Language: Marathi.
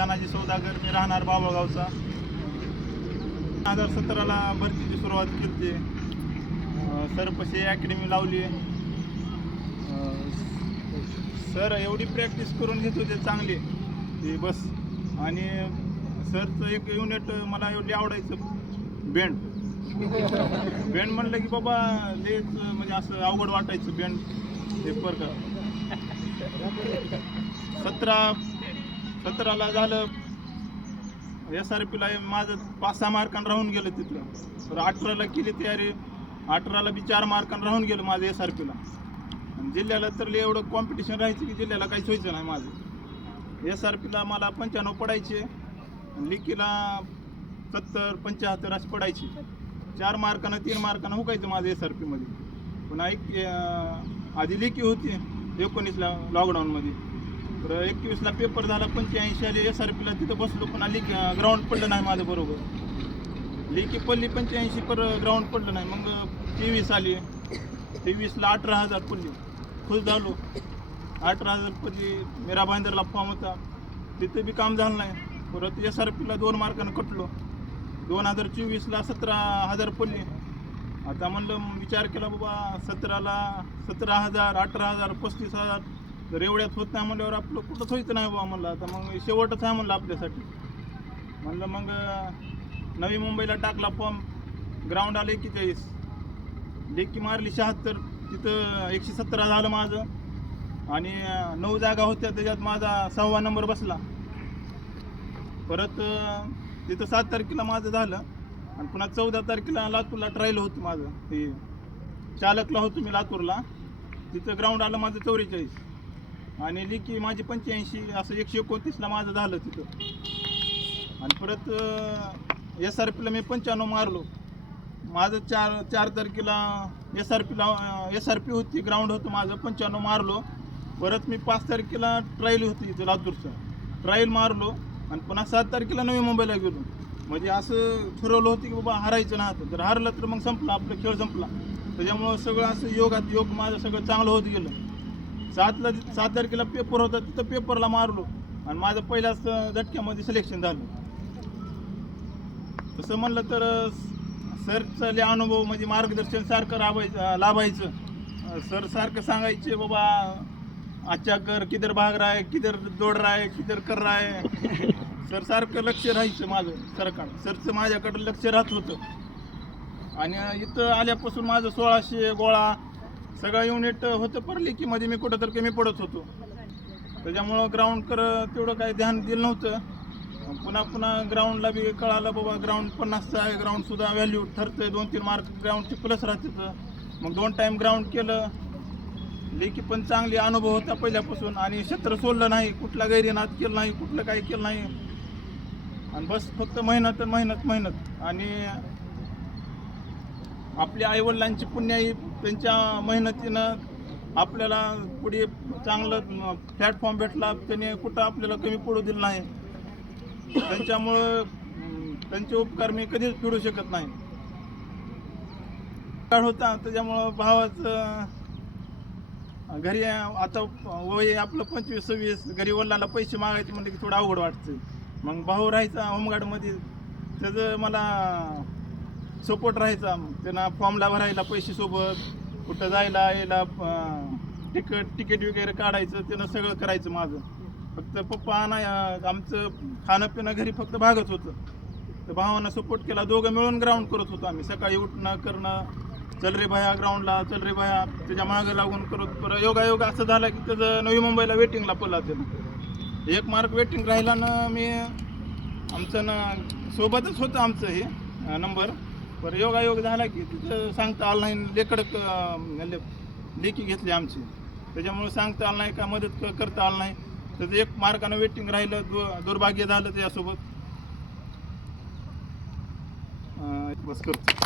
तानाजी सौदागर मी राहणार बाबळगावचा. दोन हजार सतराला भरतीची सुरुवात केली सरपशी अकॅडमी लावली. सर एवढी प्रॅक्टिस करून घेत होते चांगली. ते बस. आणि सरचं एक युनिट मला एवढी आवडायचं. बेंड बेंड म्हणलं की बाबा लेच म्हणजे असं अवघड वाटायचं बेंड पेपर का. सतरा सतराला झालं. एस आर पीला माझं पाच सहा मार्कांना राहून गेलं तिथलं. तर अठराला केली तयारी. अठराला बी चार मार्कांना राहून गेलं माझं एस आर पीला आणि जिल्ह्याला तर एवढं कॉम्पिटिशन राहायचं की जिल्ह्याला काही सोयचं नाही माझं. एस आर पीला मला पंच्याण्णव पडायचे. लिकीला सत्तर पंच्याहत्तर असे पडायचे. चार मार्कानं तीन मार्कानं हुकायचं माझं एस आर पीमध्ये पुन्हा एक आधी लिकी होती एकोणीसला लॉकडाऊनमध्ये तर एकवीसला पेपर झाला पंच्याऐंशी आले एस आर पीला तिथं बसलो पण आली ग्राउंड पडलं नाही माझं बरोबर. लेखी पडली पंच्याऐंशी पर ग्राउंड पडलं नाही. मग तेवीस आली. तेवीसला अठरा हजार पडली. खुश झालो. अठरा हजार पडली. मेरा भाईंदरला फॉर्म होता. तिथे बी काम झालं नाही. परत एस आर पीला दोन मार्कानं कटलो. दोन हजार चोवीसला सतरा हजार पडली. आता म्हणलं विचार केला बाबा सतराला सतरा हजार अठरा हजार पस्तीस हजार. जर एवढ्यात होत नाही म्हणल्यावर आपलं कुठंच व्हायचं नाही बाबा म्हणलं. आता मग शेवटच आहे म्हणलं आपल्यासाठी. म्हणलं मग नवी मुंबईला टाकला फॉर्म ग्राउंड आलं एक्केचाळीस. लेकी मारली शहात्तर. तिथं एकशे सतरा झालं माझं. आणि नऊ जागा होत्या. त्याच्यात माझा सहावा नंबर बसला. परत तिथं सात तारखेला माझं झालं. आणि पुन्हा चौदा तारखेला लातूरला ट्रायल होतं माझं. हे चालकला होतो मी लातूरला. तिथं ग्राउंड आलं माझं चौवेचाळीस. आणि लिकी माझी पंच्याऐंशी असं एकशे एकोणतीसला माझं झालं तिथं. आणि परत एस आर पीला मी पंच्याण्णव मारलो. माझं चार चार तारखेला एस आर पीला एस आर पी होती ग्राउंड होतं माझं पंच्याण्णव मारलो. परत मी पाच तारखेला ट्रायल होती इथं लातूरचं. ट्रायल मारलो आणि पुन्हा सात तारखेला नवी मुंबईला गेलो. म्हणजे असं ठरवलं होतं की बाबा हारायचं ना आता. जर हारलं तर मग संपला आपला खेळ संपला. त्याच्यामुळं सगळं असं योगात योग माझं सगळं चांगलं होत गेलं. सातला सात तारखेला पेपर होता तिथं पेपरला मारलो. आणि माझं पहिल्याच झटक्यामध्ये सिलेक्शन झालं. तसं म्हणलं तर सरचा अनुभव म्हणजे मार्गदर्शन सारखं राबायचं लाभायचं. सर सारखं सांगायचे बाबा अच्छा कर किधर भाग राय किधर दोड राय किधर कर रहा सर सारखं लक्ष राहायचं माझं सरकार. सरचं माझ्याकडं लक्ष राहत होतं. आणि इथं आल्यापासून माझं सोळाशे गोळा सगळं युनिट होतं पर की मध्ये मी कुठं तर कमी पडत होतो. त्याच्यामुळं ग्राउंडकर तेवढं काही ध्यान दिलं नव्हतं. पुन्हा पुन्हा ग्राउंडला बी कळालं बाबा ग्राउंड पन्नासचं आहे ग्राउंडसुद्धा व्हॅल्यू ठरतंय दोन तीन मार्क ग्राउंडचे प्लस राहते मग दोन टाईम ग्राउंड केलं. लेखी पण चांगली अनुभव होता पहिल्यापासून आणि क्षेत्र सोडलं नाही कुठला गैरीनाथ केलं नाही कुठलं काही केलं नाही. आणि बस फक्त मेहनत मेहनत मेहनत. आणि आपल्या आईवडिलांची पुण्याई त्यांच्या मेहनतीनं आपल्याला पुढे चांगलं प्लॅटफॉर्म भेटला. त्याने कुठं आपल्याला कमी पडू दिलं नाही. त्यांच्यामुळं त्यांचे उपकार मी कधीच फेडू शकत नाही. काळ होता त्याच्यामुळं भावाचं घरी आता वय आपलं पंचवीस सव्वीस. घरी वडिलांना पैसे मागायचे म्हणजे की थोडं अवघड वाटतं मग भाऊ राहायचा होमगार्डमध्ये. त्याचं मला सपोर्ट राहायचा. त्यांना फॉर्मला भरायला पैसे सोबत कुठं जायला यायला तिकीट तिकीट वगैरे काढायचं त्यानं सगळं करायचं माझं. फक्त पप्पा नाही आमचं खाणं पिणं घरी फक्त भागत होतं. तर भावांना सपोर्ट केला. दोघं मिळून ग्राउंड करत होतो आम्ही. सकाळी उठणं करणं चल रे भाया ग्राउंडला चल रे भाया त्याच्या मागं लागून करत परत योगायोग असं झालं की त्याचं नवी मुंबईला वेटिंगला पडला त्यानं. एक मार्क वेटिंग राहिला ना मी आमचं ना सोबतच होतं आमचं हे नंबर पर योगायोग झाला की तिथं सांगता आलं नाही लेकड म्हणजे लेखी घेतली आमची. त्याच्यामुळे सांगता आलं नाही का मदत करता आलं नाही. तर एक मार्कानं वेटिंग राहिलं दुर्भाग्य झालं त्यासोबत. बस करतो.